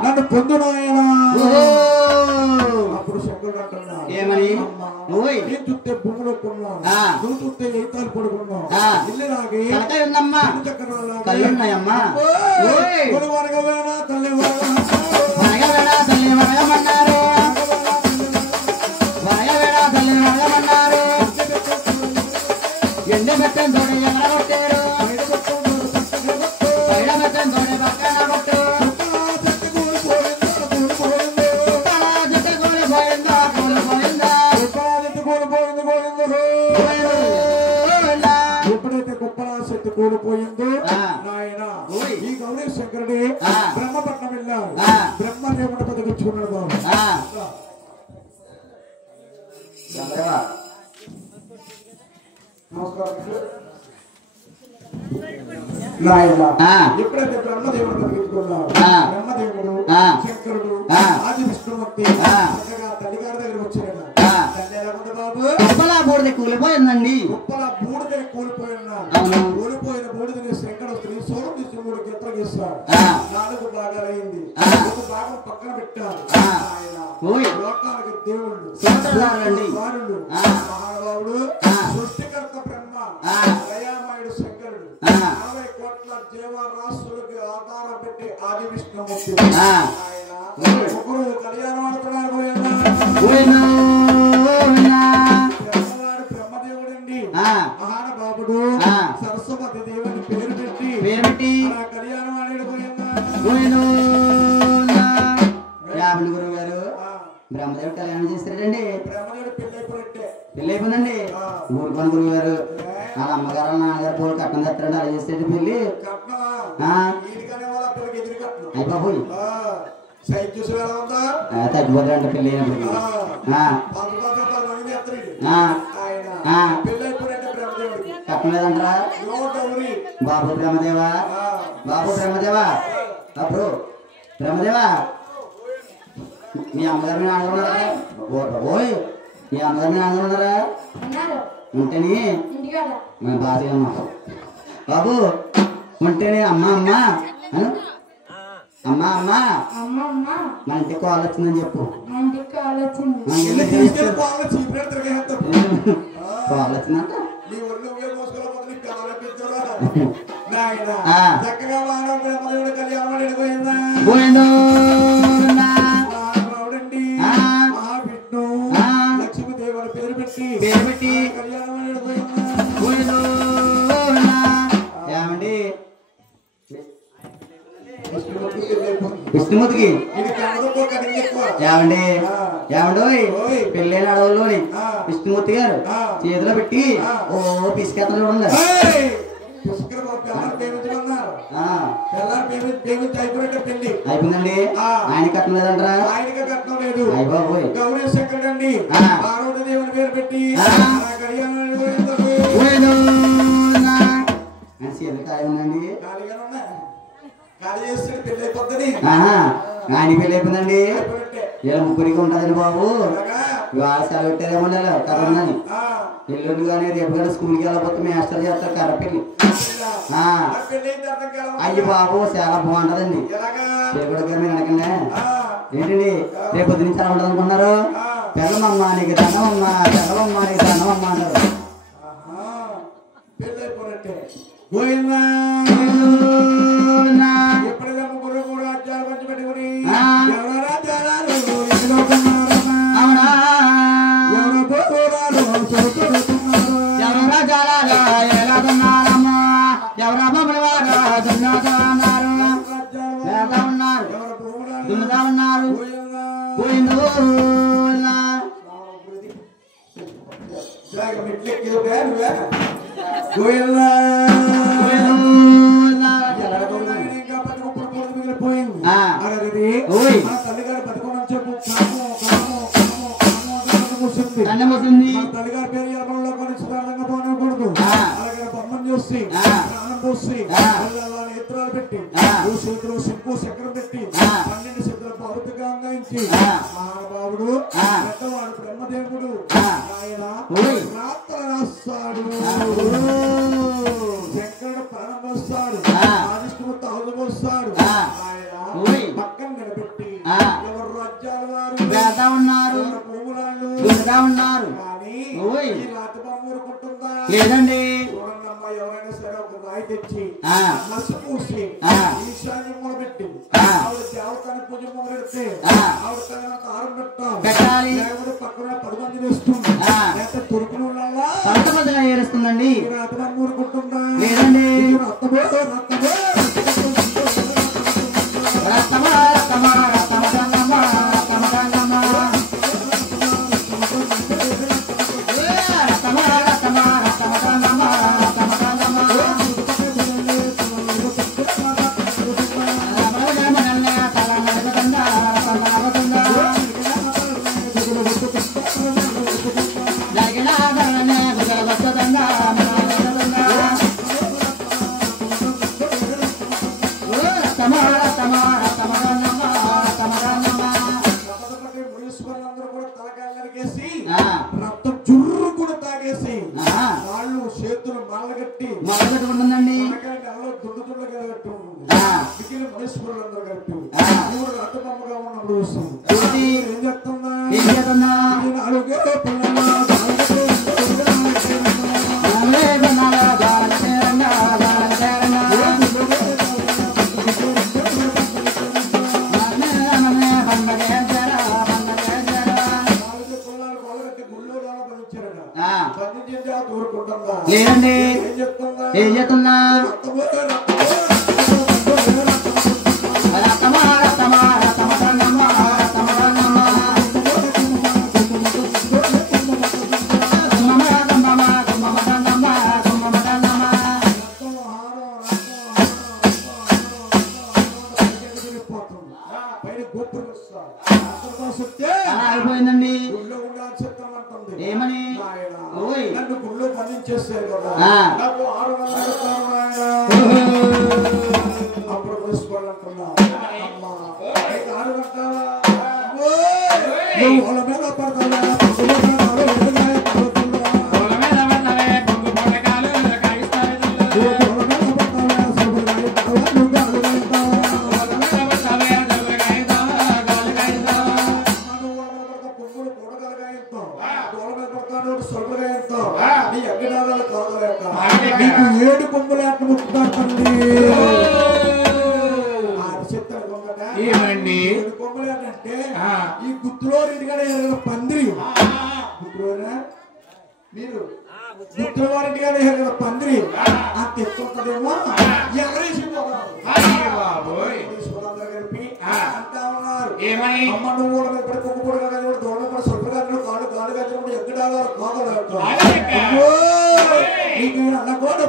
నన్ను పొందును అప్పుడు శంకరుడు అంటున్నాడు ఏమని నేను చూస్తే భూమిలో కొన్నాను నువ్వు చూస్తే ఈతాలు పడుకున్నావు ఇల్లు రాగి తల్లిన్నాయమ్మా తల్లి ఎండ మెట్టం తోడి ఎవర కొట్టారు పైడ మెట్టం తోడి పక్కన కొట్టు ఎప్పుడైతే కుప్పలా శక్తి కూలిపోయిందో నాయన ఈ గౌరీ శంకరుడి బ్రహ్మపట్నం వెళ్ళారు బ్రహ్మదేవుని బతికించుకున్నాడు నాయన ఎప్పుడైతే బ్రహ్మదేవుడు బతికించుకున్నారు బ్రహ్మదేవుడు శంకరుడు ఆది విష్ణుమూర్తి తల్లిగారి దగ్గర వచ్చాడు తల్లి ఎలా ఉంది బాబు కుప్పలా బూడిద కూలిపోయిందండి కుప్పలా బూడిద కూలిపోయినాడు కూలిపోయిన బూడిదని శంకరుడు స్త్రీ సోరం తీసి 3 గిత్తలు గీస్తాడు 4 భాగాలైంది ఒక భాగం పక్కన పెట్టారు ఆయన లోకానికి దేవుళ్ళు మహానుభావుడు సృష్టికర్త జీవరాశులకి ఆధారం పెట్టి ఆది విష్ణుమూర్తి ముగ్గురు కళ్యాణం ఆడుతున్నారు బ్రహ్మదేవుడండి మహానుభావుడు సరస్వతి దేవుని పేరు పెట్టి కళ్యాణం గురువు గారు బ్రహ్మదేవుడు కళ్యాణం చేస్తారండి బ్రహ్మదేవుడు పెళ్ళి అయిపోయిందండి ఊరుకోని గురువు గారు వాళ్ళ అమ్మగారు నాన్నగారు పూలు కట్టం తెస్తారండి అలా చేసేది పెళ్ళి అయిపోయి తగ్గిపోతారంట పెళ్ళి అయినప్పుడు కట్టం లేదంటారా బాబు బ్రహ్మదేవా అప్పుడు బ్రహ్మదేవా మీ అమ్మగారు మీ నాన్నగారు ఉన్నారా ఓయ్ మీ అమ్మగారు మీ నాన్నగారు ఉన్నారా ఉంటేనే మన భార్య అమ్మా బాబు ఉంటేనే అమ్మ మన ఇంటికి కాల్ వచ్చిందని చెప్పు కాల్ వచ్చిందంట పోయిందో లక్ష్మీదేవుని పేరు పెట్టి ఏమండి విష్ణుమూర్తికి ఏమండి పెళ్ళైన అడవుల్లోని విష్ణుమూర్తి గారు చేతిలో పెట్టి ఓ పిసికెత్తలు చూడండి అయిపోయిందండి ఆయన కట్టం లేదంటారా అయిపోయి గౌరీ శంకరుడు అండి పార్వతీ దేవుని పేరు పెట్టి ఆయన పెళ్ళి అయిపోయిందండి ఇలా ముగ్గురికి ఉంటుందండి బాబు ఇవాళ సెలవు పెట్టారేమో కర్ర ఉందని ఎల్లుండి కానీ రేపు కానీ స్కూల్కి వెళ్ళకపోతే మాస్టర్ చేస్తారు కర్ర పెళ్ళి అయ్యి బాబు చాలా బాగుంటదండి రేపు మీరు అనకండి ఏంటండి రేపు పొద్దు నుంచి ఎలా ఉంటుంది అనుకున్నారు పెళ్ళమమ్మ నీకు దండమమ్మ నీకు దండమమ్మ అన్నారు తల్లిగారి పేరు ఎలపడంలో కొన్ని సుధారణంగా పోనకూడదు అలాగే బొమ్మను చూసి ప్రాణం పోసి నేత్రాలు పెట్టి చేతులు సింపు చక్రం పెట్టి 12 శబ్దాలు భౌతికంగా అందించి మహానుభావుడు పెద్దవాడు బ్రహ్మదేవుడు ఆయన రాత్ర రాస్తాడు శంకరుడు ప్రాణం పోస్తాడు ఆదిష్ణుమూర్తి ఆవులు పోస్తాడు ఆయన పక్కన నిలబెట్టి ఎవరు రాజ్యాల వారు ఉన్నారు లేదండి ఎవరైనా సరే ఒక రాయి తెచ్చి మసి పూసి ఈశాన్యం కూడా పెట్టి ఆవిడ దేవతని పూజ మొదలెడితే ఆవిడ తగినంత ఆరం పెట్టాలి లేకపోతే పక్కన 10 మంది వేస్తుంది లేకపోతే తురుకులు ఏరుస్తుందండి రాతమమ్మ ఊరుకుంటుందా లేదండి రక్తం జుర్రు కూడా తాగేసి వాళ్ళు చేతులు మాలగట్టి ఉంటుందండి దుడ్డు దుడ్డు కలిపి మిగిలిన మనుషులందరూ కలిపి మూడు రక్తబొమ్మగా ఉన్నప్పుడు ఏం చెప్తుందా నాలుగే పిల్లలు లేదండి ఏం చేస్తున్నా అయిపోయిందండి ఏమని నన్ను గుళ్ళో పనిచేస్తారు కదా నాకు 600 అప్పుడు వేసుకోవాలనుకున్నా అమ్మా 600 నువ్వు వాళ్ళ మీద పడతావా నీకు 7 కొమ్ములు ఎట్లా ముట్టుకుంటుంది ఏమండి 7 కొమ్ములు ఏంటంటే ఈ గుత్తులో ఇంటికాడ పందిరి గుత్తులోనే మీరు గుత్తుల వారింటికాడ పందిరి ఆ తెచ్చుకుంటదేమో ఎవరేసి కలిపి అంటా ఉన్నారు ఏమని అమ్మ నువ్వు కూడా కొమ్ముడు కదా దూరం కూడా సొంతగా కాడు కాడు కదా ఎక్కడ కాగలరు నీకు అన్న కూడా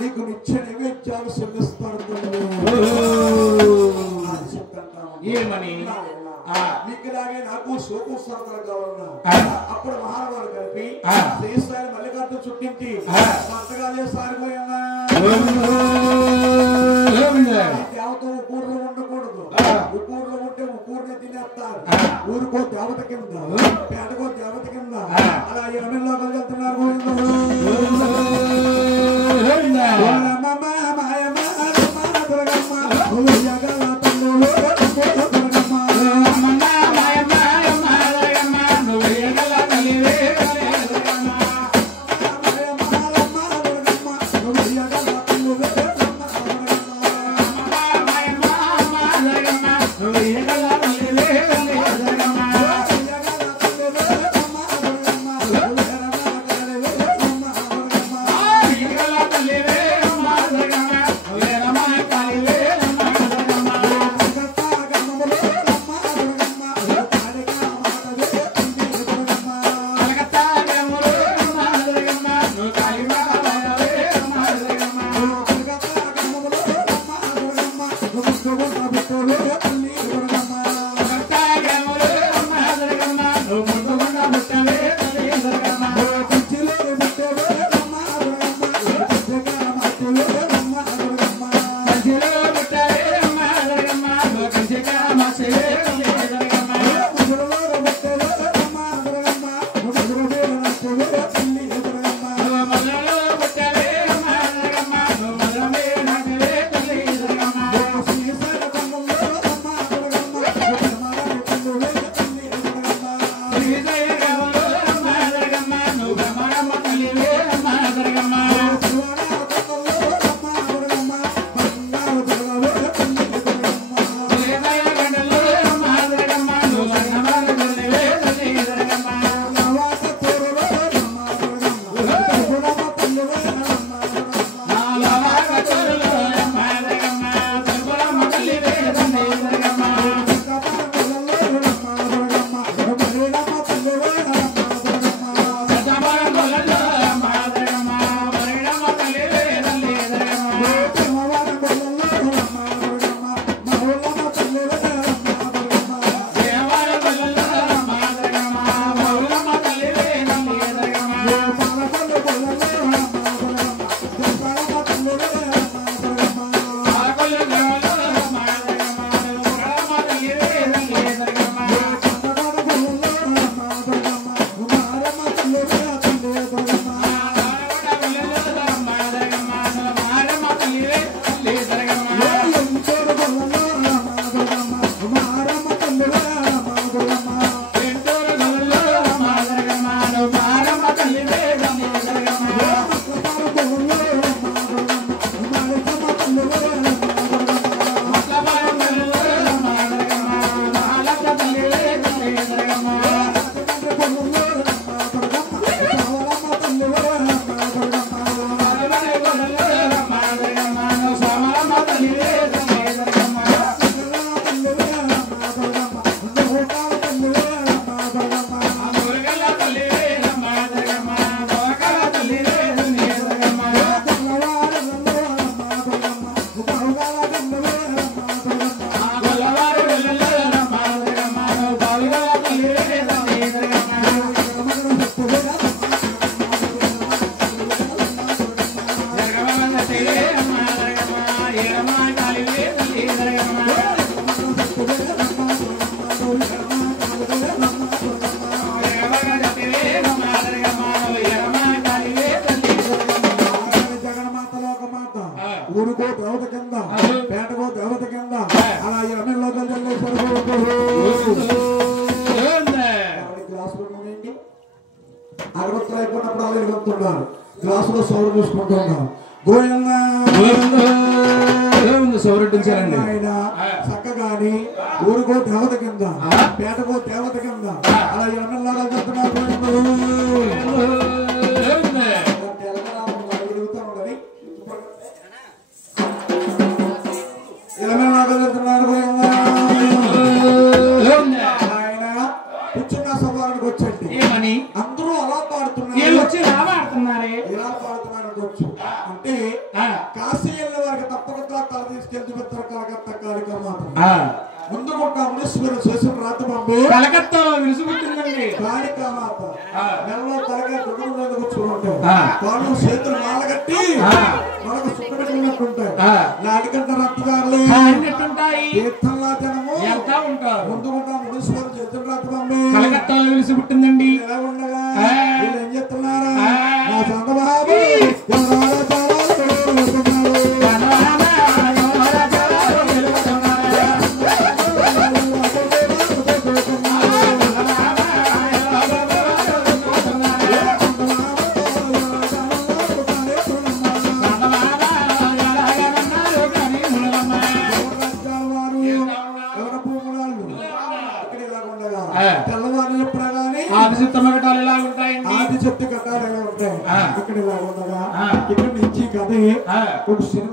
నీకు నిత్య నైవేద్యాలు చెల్లిస్తాను ఏమని నీకులాగే నాకు సోకు సరదాలు కావాలన్నా అప్పుడు మహారాజు కలిపి శ్రీస్థాయి మల్లికార్జున చుట్టించి మంటగానే సారిపోయినా దేవత ఊర్లో ఉండకూడదు ఊర్లో ఉంటే ఊరిని తినేస్తారు ఊరికో దేవత కింద పేటకో దేవత కింద అలా 20 లోపలికి వెళ్తున్నారు అగరత్తులు అయిపోయినప్పుడు అలాగే వెళ్తున్నారు గ్లాసులో సౌరు చూసుకుంటున్నాం గోయల్లా సౌరటించారండి ఆయన చక్కగాని ఊరుకో దేవత కింద పేటకో దేవత కింద అలా ఎన్నలాగా చెప్తున్నారు ఎన్నలాగా చెప్తున్నారు ఆయన కూర్చున్న సభానికి వచ్చండి ఏమని అందరూ అలా పాడుతున్నారు ఇలా పాడుతున్నారనుకోవచ్చు అంటే కాశీ వెళ్ళే వారికి తప్పకుండా తల తీసుకెళ్తూ పెడతారు కలకత్తా కార్యక్రమాలు ముందుకుంటా మునీశ్వరుడు చేసిన రాత్రి పంపి కలకత్తాలో విలుసుకుంటుందండి కార్యక్రమాత నెలలో తలగా దుడ్డు మీద కూర్చుంటాయి వాళ్ళు చేతులు మాలగట్టి మనకు సుఖపెట్టుకున్నట్టుంటాయి నాటికంట రక్తదారులు తీర్థంలా జనము ముందుకుంటా మునీశ్వరుడు చేతుల రాత్రి పంపి కలకత్తాలో విలుసుకుంటుందండి ఎలా ఉండగా వీళ్ళు ఏం చెప్తున్నారా నా చంద్రబాబు తెల్లవారు ఎప్పుడా గానీ ఆదిశక్తమ్మ ఘటాలు ఎలా ఉంటాయండి ఆది చెట్టు కట్టాలు ఎలా ఉంటాయి ఇక్కడ ఇలా ఉండగా ఇక్కడ నుంచి కథ ఒక సినిమా